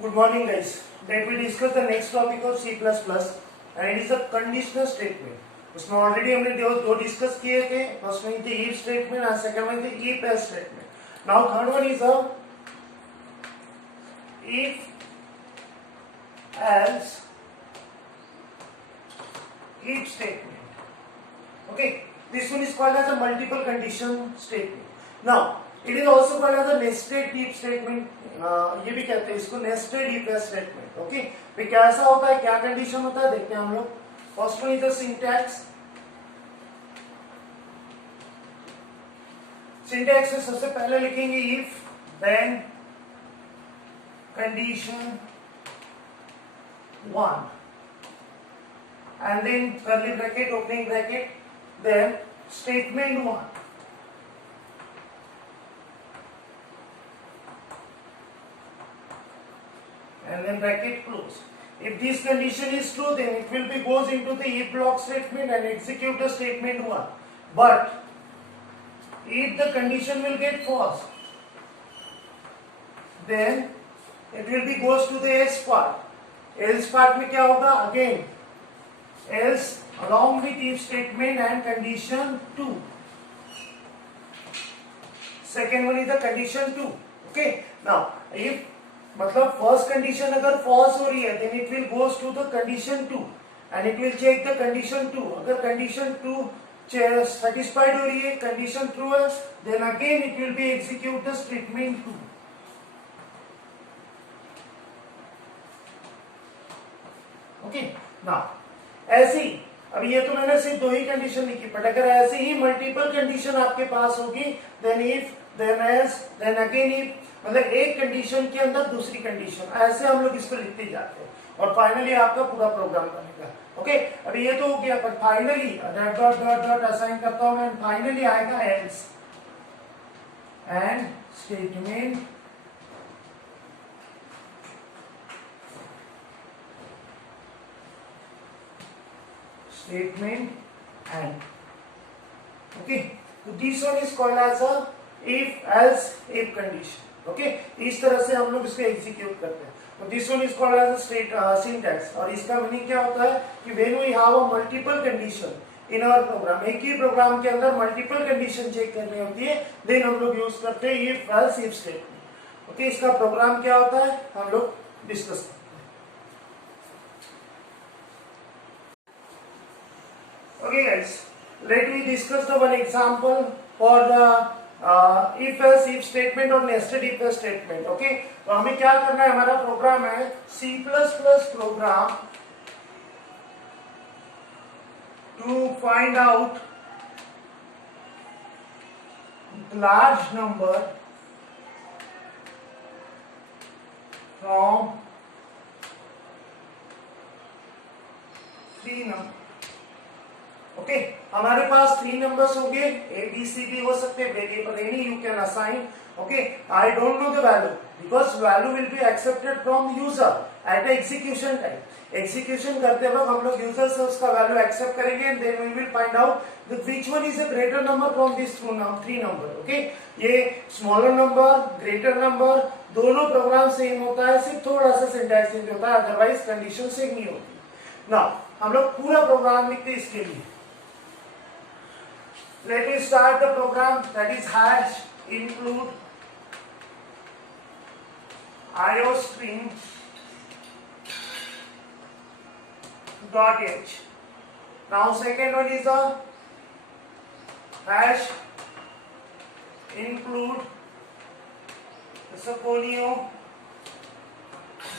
Good morning, guys. Let me discuss the next topic of C++, and it is a conditional statement. उसमें ऑलरेडी हमने दो डिस्कस किए थे. First one थी if statement and second one थी if else statement. Now third one is a if else if statement. Okay, this one is called as a multiple condition statement. Now it is also called as a nested if statement. ये भी कहते हैं इसको nested if else statement. Okay, फिर कैसा होता है, क्या कंडीशन होता है, देखते हैं हम लोग. First one is the syntax. Syntax में सबसे पहले लिखेंगे if then condition 1 and then curly bracket opening bracket then statement 1. And then bracket close. If this condition is true, then it will be goes into the if block statement and execute the statement 1. But if the condition will get false, then it will be goes to the else part. Else part में क्या होगा? Again else along with if statement and condition 2. Second one is the condition 2. Okay. Now if मतलब first condition अगर false हो रही है then it will goes to the condition 2 and it will check the condition 2. अगर condition 2 satisfied हो रही है, condition true है, then again it will be execute the statement 2. Okay. Now ऐसे ही अभी ये तो मैंने सिर्फ दो ही कंडीशन लिखी, बट अगर ऐसे ही मल्टीपल कंडीशन आपके पास होगी then if then else then again if, मतलब एक कंडीशन के अंदर दूसरी कंडीशन, ऐसे हम लोग इसको लिखते जाते हैं और फाइनली आपका पूरा प्रोग्राम बनेगा. ओके. अभी ये तो हो गया, पर finally dot dot dot dot assign करता हूं मैं, फाइनली आएगा else end statement end. Okay. तो this one is called as a if else if condition. Okay. इस तरह से हम लोग इसको एग्जीक्यूट करते हैं. तो this one is called as a state syntax. और इसका मीनिंग क्या होता है कि when we have a multiple condition in our program, एक ही प्रोग्राम के अंदर मल्टीपल कंडीशन चेक करनी होती है, देन हम लोग यूज करते हैं if else if statement. Okay. इसका प्रोग्राम क्या होता है हम लोग डिस्कस करते हैं. Okay guys, let me discuss the one example for the if else if statement और nested if else statement. Okay. तो हमें क्या करना है, हमारा प्रोग्राम है C++ program to find out large number from 3 number. Okay. हमारे पास 3 नंबर्स होंगे, ए बी सी डी हो सकते हैं, variable any you can assign. Okay. I don't know the value because value will be accepted from user at execution time. Execution करते वक्त हम लोग यूजर से उसका वैल्यू एक्सेप्ट करेंगे and then we will find out that which one is a greater number from this 3 number. Okay. ये smaller number greater number दोनों program same होता है, सिर्फ थोड़ा सा सिंटैक्स चेंज होता है, अदरवाइज कंडीशन सेम नहीं होती. नाउ हम लोग पूरा प्रोग्राम लिखते हैं इसके लिए. Let me start the program, that is hash include iostring dot h. Now second one is a hash include Saponio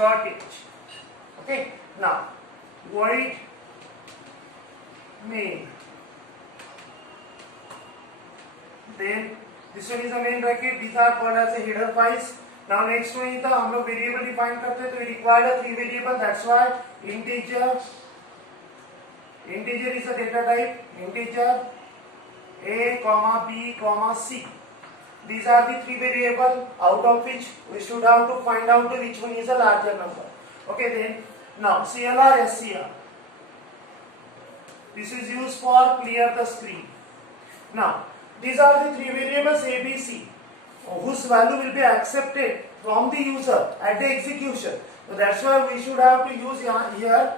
dot h. Okay. Now void main. Then this one is the main bracket. These are called as a header files. Now next one is the हम लोग variable define करते हैं, तो we require a 3 variable. That's why integer is a data type. Integer a, b, c. These are the 3 variable out of which we should have to find out which one is a larger number. Okay. Then now clr, scr. This is used for clear the screen. Now these are the 3 variables a, b, c. whose value will be accepted from the user at the execution. So that's why we should have to use here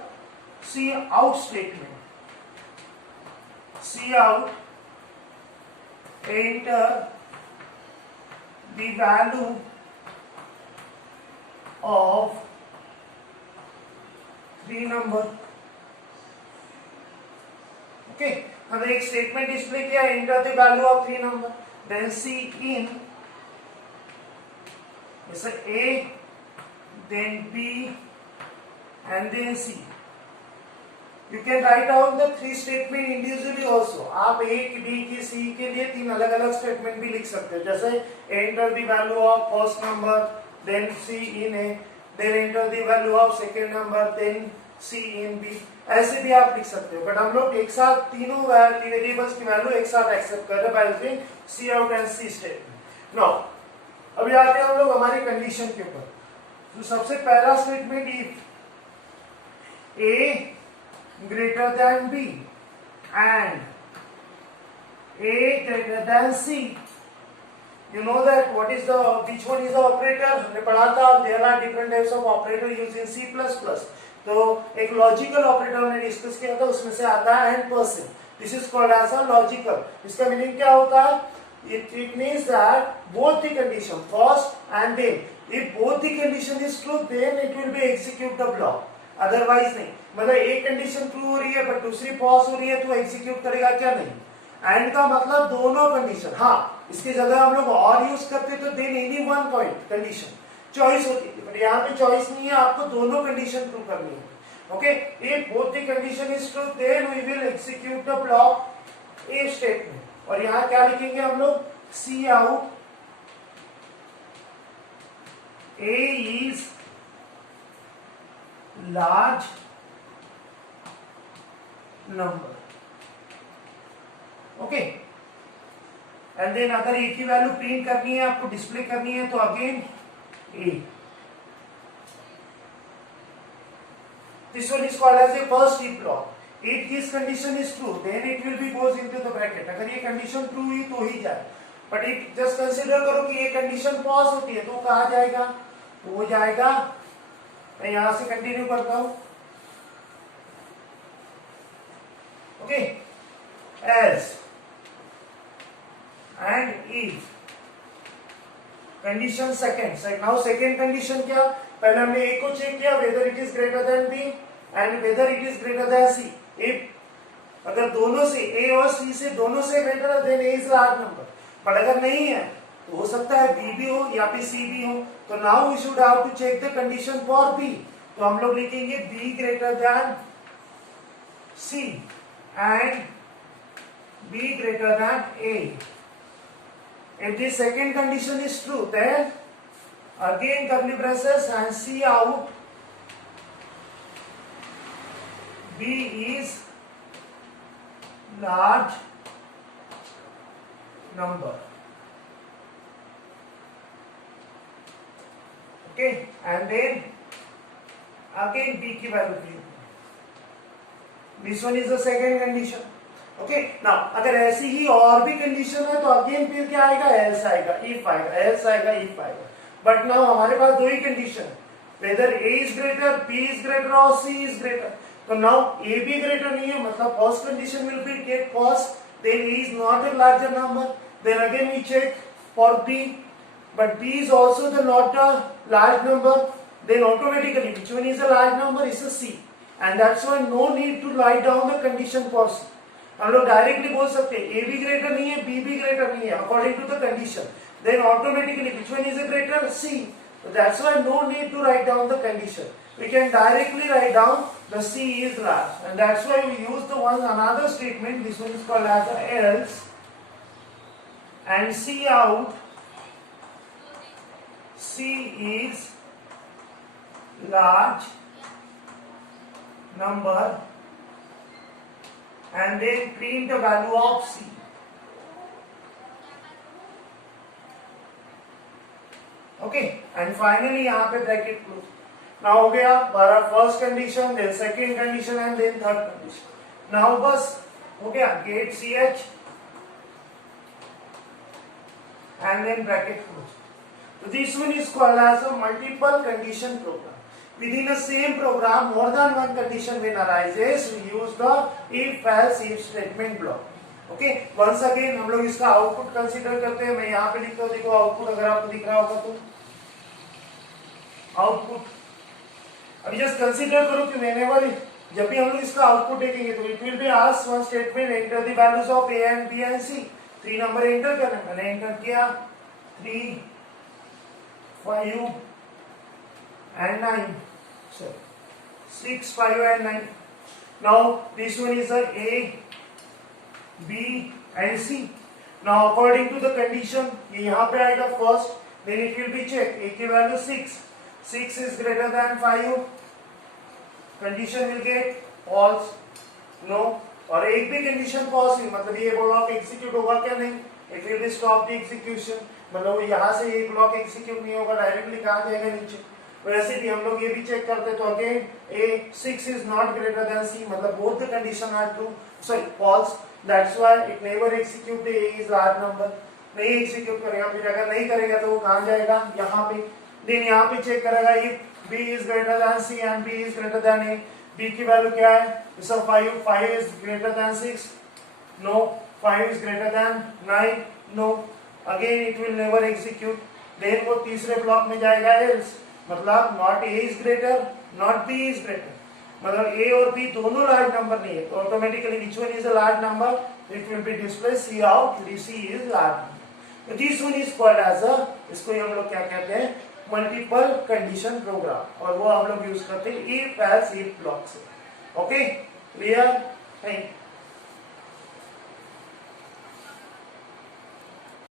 C out statement. C out, enter the value of 3 number. Okay, हमने एक statement display किया, enter the value of 3 number, then सी इन जैसे A, then B and then C. You can write down the 3 statement individually also. आप A, B की, सी के लिए 3 अलग अलग स्टेटमेंट भी लिख सकते हो, जैसे enter the value of first number, then C in A, then enter the value of second number, then C in B. ऐसे भी आप लिख सकते हो, बट हम लोग एक साथ तीनों वेरिएबल्स की वैल्यू एक साथ एक्सेप्ट कर रहे हैं by using C out and C statement. Now अभी आते हैं हम लोग हमारी कंडीशन के ऊपर. तो सबसे पहला statement, if A greater than B and A greater than C, you know that which one is the operator. हमने पढ़ा था, there are different types of operator used in C++. तो एक लॉजिकल ऑपरेटर हमने डिस्कस किया था, उसमें से आता है and%. This is called as a logical. इसका मीनिंग क्या होता है? It means that both the condition first and then, if both the condition is true, then it will be execute the block. Otherwise नहीं. मतलब एक condition true हो रही है बट दूसरी फॉल्स हो रही है तो एग्जीक्यूट करेगा क्या? नहीं. एंड का मतलब दोनों कंडीशन. हाँ, इसकी जगह हम लोग और यूज करते तो then any one point condition choice होती है, बट यहाँ पे चॉइस नहीं है, आपको दोनों कंडीशन ट्रू करनी है. Okay, if both the condition is true then we will execute the block a statement. और यहाँ क्या लिखेंगे हम लोग? Cout A is large number. Okay, and then अगर ए की वैल्यू प्रिंट करनी है, आपको डिस्प्ले करनी है, तो again A. This one is called as a first if block. If this condition is true then it will be goes into the bracket. अगर ये कंडीशन ट्रू हुई तो ही जाए, बट इफ जस्ट कंसीडर करो कि ये कंडीशन फॉल्स होती है तो कहा जाएगा? तो वो जाएगा, मैं यहां से कंटिन्यू करता हूं. Okay, else and if condition second. Now second condition क्या? पहले हमने ए को चेक किया, whether it is greater than B and whether it is greater than C. If अगर दोनों से, ए और सी से दोनों से ग्रेटर है then A is large number. But अगर नहीं है तो हो सकता है बी भी हो या फिर सी भी हो. तो now we should have to check the condition for B. तो हम लोग लिखेंगे B greater than C and B greater than A. If the second condition is true, then again curly braces and C out B is large number. Okay, and then again B की value print. This one is the second condition. Okay, now अगर ऐसी ही और भी कंडीशन है तो अगेन फिर क्या आएगा? एल्स आएगा, इफ आएगा, एल्स आएगा, इफ आएगा. बट नाउ हमारे पास दो ही कंडीशन है, whether A is greater, B is greater और सी इज ग्रेटर. तो नाउ ए भी ग्रेटर नहीं है, मतलब first condition will be get false, then A is not a larger number. Then again we check for B, but B is also the not a large number. Then automatically which one is a large number? Is a C. And that's why no need to write down the condition for C. हम लोग डायरेक्टली बोल सकते हैं ए भी greater नहीं है, बी भी greater नहीं है, according to the condition. Then automatically which one is a greater? C. So that's why no need to write down the condition. We can directly write down the C is large, and that's why we use the one another statement. This one is called as a else, and C out C is large number. And then print the value of C. Okay, and finally यहाँ पे bracket close. Now हो गया हमारा first condition, then second condition and then third condition. Now बस हो गया get CH and then bracket close. So this one is called as a multiple condition program. Within the same program, more than one condition when arises, we use the if else if statement block. Okay, once again हम लोग इसका output consider करते हैं. मैं यहाँ पे लिखता हूँ, देखो आउटपुट अगर आपको दिख रहा होगा तो आउटपुट. अभी जस्ट कंसीडर करो कि व्हेनेवर जब भी हम लोग इसका आउटपुट देखेंगे तो it will be asked one statement enter the values of A and B and C. 3 number enter करना है. मैंने एंटर किया 3, 5 and 9. So 6, 5 and 9. Now this one is a A, B and C. Now according to the condition, ये यहाँ पे आएगा first, then it will be checked. A की value 6. 6 is greater than 5. Condition will get false. No. और एक भी condition false है, मतलब ये ब्लॉक एग्जीक्यूट होगा क्या? नहीं. It will be stop the execution. मतलब यहाँ से ये ब्लॉक एग्जीक्यूट नहीं होगा, डायरेक्टली कहाँ जाएगा? नीचे. वैसे भी हम लोग ये भी चेक करते तो again A6 is not greater than C, मतलब both the condition are true, sorry false. That's why it never execute the A is large number. नहीं एग्जीक्यूट करेगा. फिर अगर नहीं करेगा तो वो कहाँ जाएगा? यहाँ पे. देन यहाँ पे चेक करेगा if B is greater than C and B is greater than A. B की वैल्यू क्या है? सर 5 is greater than 6. No. 5 is greater than 9. No. Again it will never execute. Then वो तीसरे ब्लॉक में जाएगा else. मतलब not A is greater, not B is greater. मतलब A और B दोनों large number नहीं है, तो automatically which one is a large number? It will be displayed C out. C is large number. तो this one is called as a, इसको हम लोग क्या कहते हैं? Multiple condition program. और वो हम लोग यूज करते हैं if else if block से. Okay, clear? Thank you.